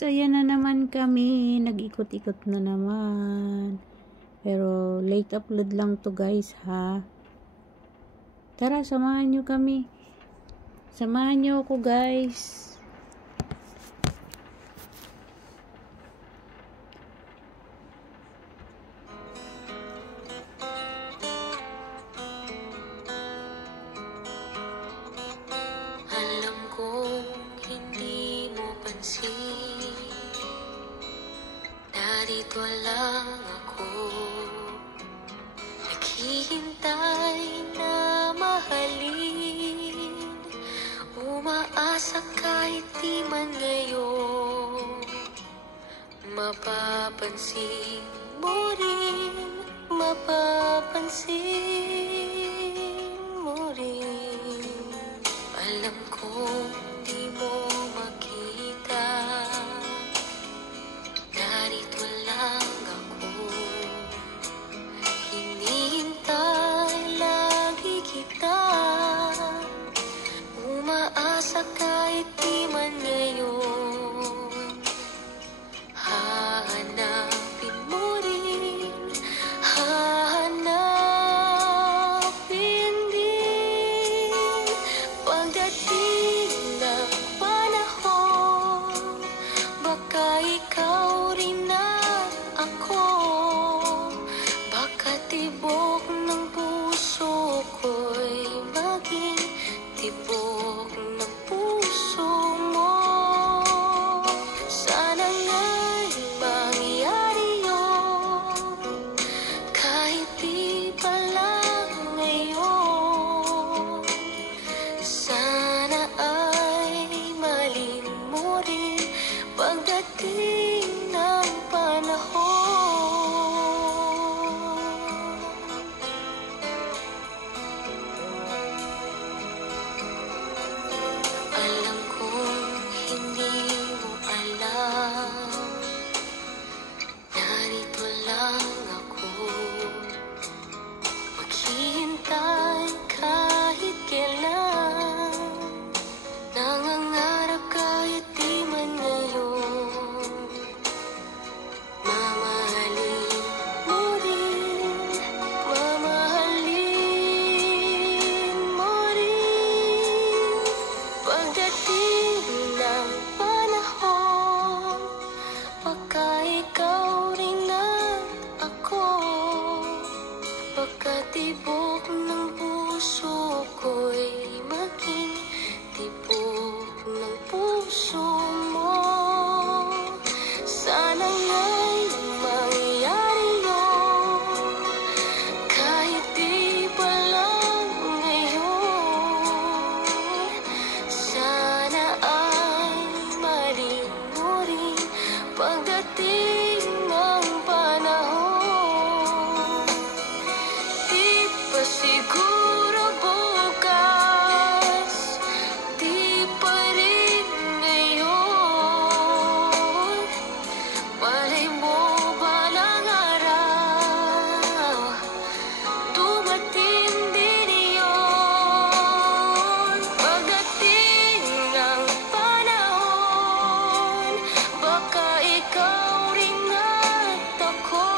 guys, ayan na naman kami. Nag-ikot-ikot na naman. Pero late upload lang to guys ha. Tara, samahan nyo kami. Samahan nyo ako guys. Alam kong hindi mo pansin, narito lang ako, naghihintay na mahalin, umaasa kahit di man ngayon, mapapansin mo rin, mapapansin mo rin. Alam kong di mo makita, narito lang ako, hinihintay lagi kita, umaasa kahit di man ngayon, hahanapin mo rin, hahanapin din, pagdating ng panahon, baka ikaw rin at ako, baka tibok ng puso ko'y maging tibok ng puso mo. Sana nga'y mangyari yun, kahit di pa lang ngayon. Sana ay mahalin mo rin pagdating ng panahon. Alam kong hindi mo alam, narito lang ako, maghihintay kahit kailan, nangangarap kahit di man ngayon, mamahalin mo rin, mamahalin mo rin, pagdating ng panahon, baka ikaw rin at ako, baka tibok ng puso ko'y maging tibok ng puso mo. Sana nga'y mangyari yun, kahit di pa lang ngayon. Sana ay mahalin mo rin pagdating ng panahon. Di pa siguro bukas, di pa rin ngayon, malay mo ba ng araw, dumating din iyon, pagdating ng panahon, baka ikaw rin at ako,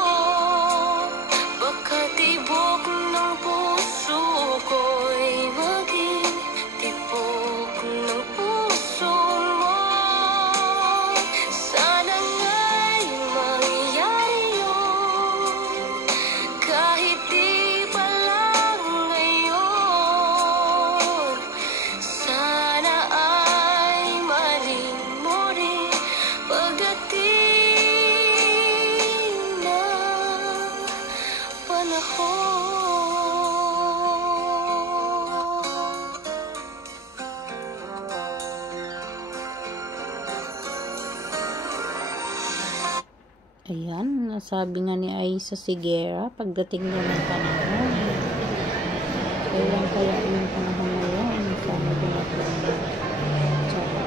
baka tibok ng puso ko'y maging tibok ng puso mo. Sana nga'y mangyari yun, kahit di pa lang ngayon. Sana ay mahalin mo rin pagdating ng panahon. Ayan, nasabi nga ni Aisa Sigera, pagdating daw ng panahon. Kailan kaya yung panahon na yun? Sana dumating na. Tsaka.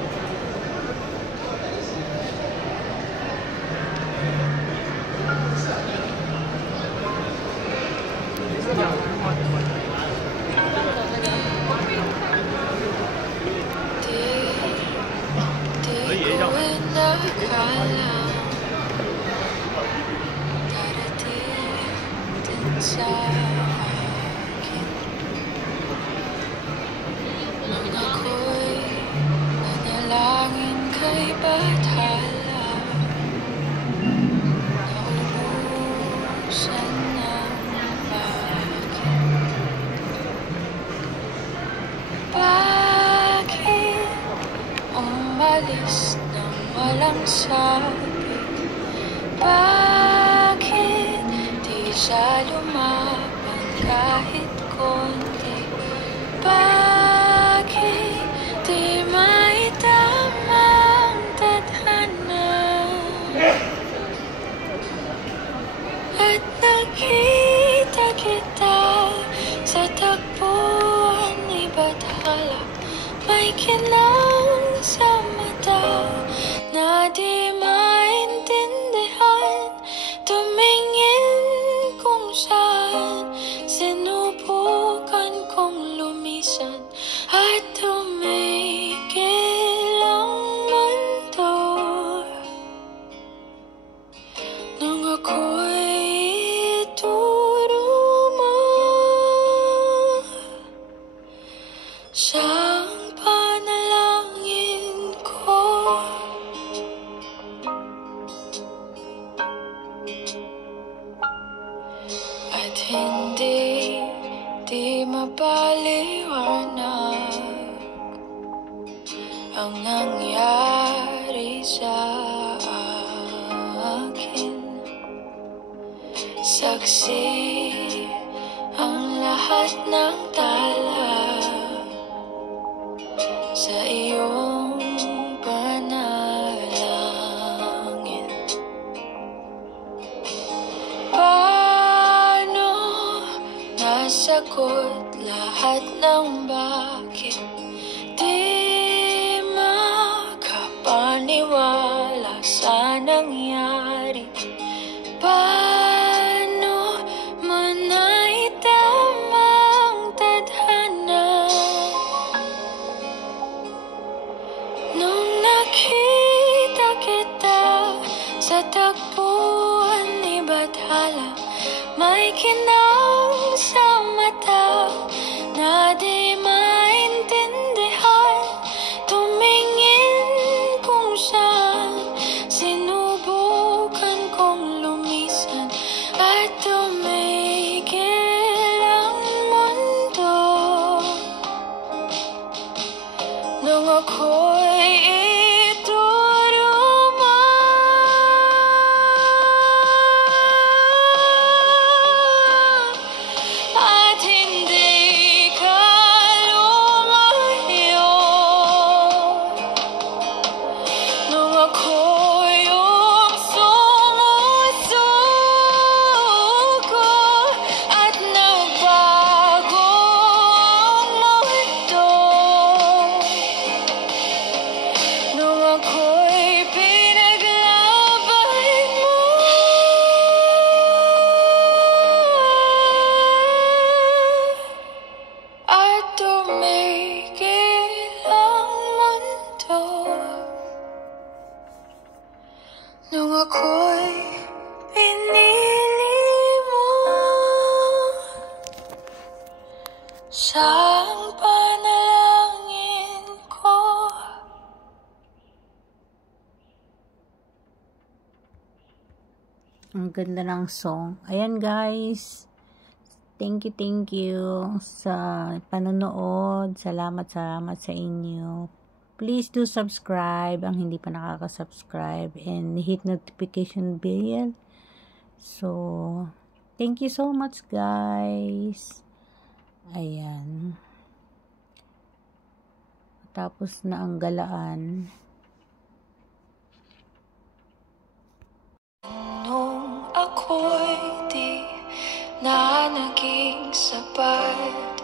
Di ko walang sabi. Bakit di siya lumaban kahit konti? Bakit di maitama ang tadhana? At nakita kita sa tagpuan ni Bathala. May kinang sa mata na di maintindihan. Tumingin kung saan sinubukan kong lumisan at tumigil ang mundo nung ako'y ituro mo siyang panalangin ko. At hindi di mapaliwanag ang nangyari sa akin. Saksi ang lahat ng tala sa iyong panalangin. Paano nasagot lahat ng bakit? Di makapaniwala sa nangyari. Paano mo naitama ang tadhana? Nung nakita kita sa tagpuan ni Bathala, may kinang sa mata na di maintindihan. Tumingin kung saan sinubukan kong lumisan at tumigil ang mundo nung ako'y ituro mo at hindi ka lumayo nung ako'y iyong sumusuko at nagbago ang mundo nung ako'y pinaglaban mo at tumigil ang mundo nung ako'y pinili mo siyang panalangin ko. Ang ganda ng song. Ayan guys. Thank you sa panonood. Salamat sa inyo. Please do subscribe ang hindi pa nakaka-subscribe and hit notification bell. So, thank you so much guys. Ayan. Tapos na ang galaan. Nung ako'y di na naging sapat,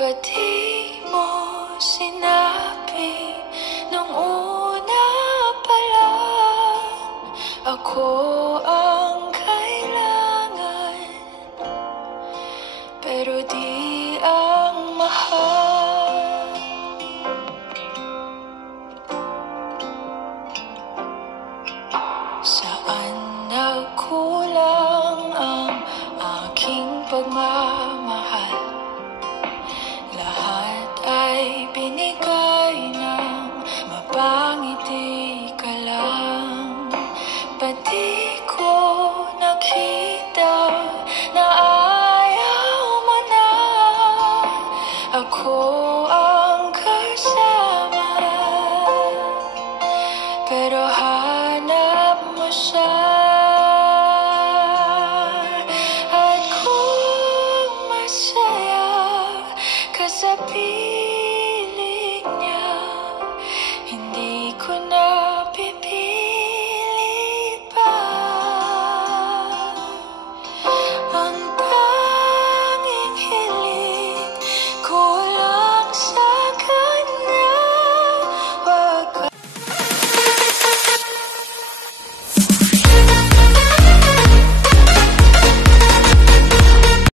ba't di mo sinabi nung una pa lang ako ang kailangan, pero di ang mahal? Saan nagkulang ang aking pagmamahal? Lahat ay binigay ng mapangiti ka lang. Ba't di ko nakita na ayaw mo na ako ang kasama? Pero sasabihin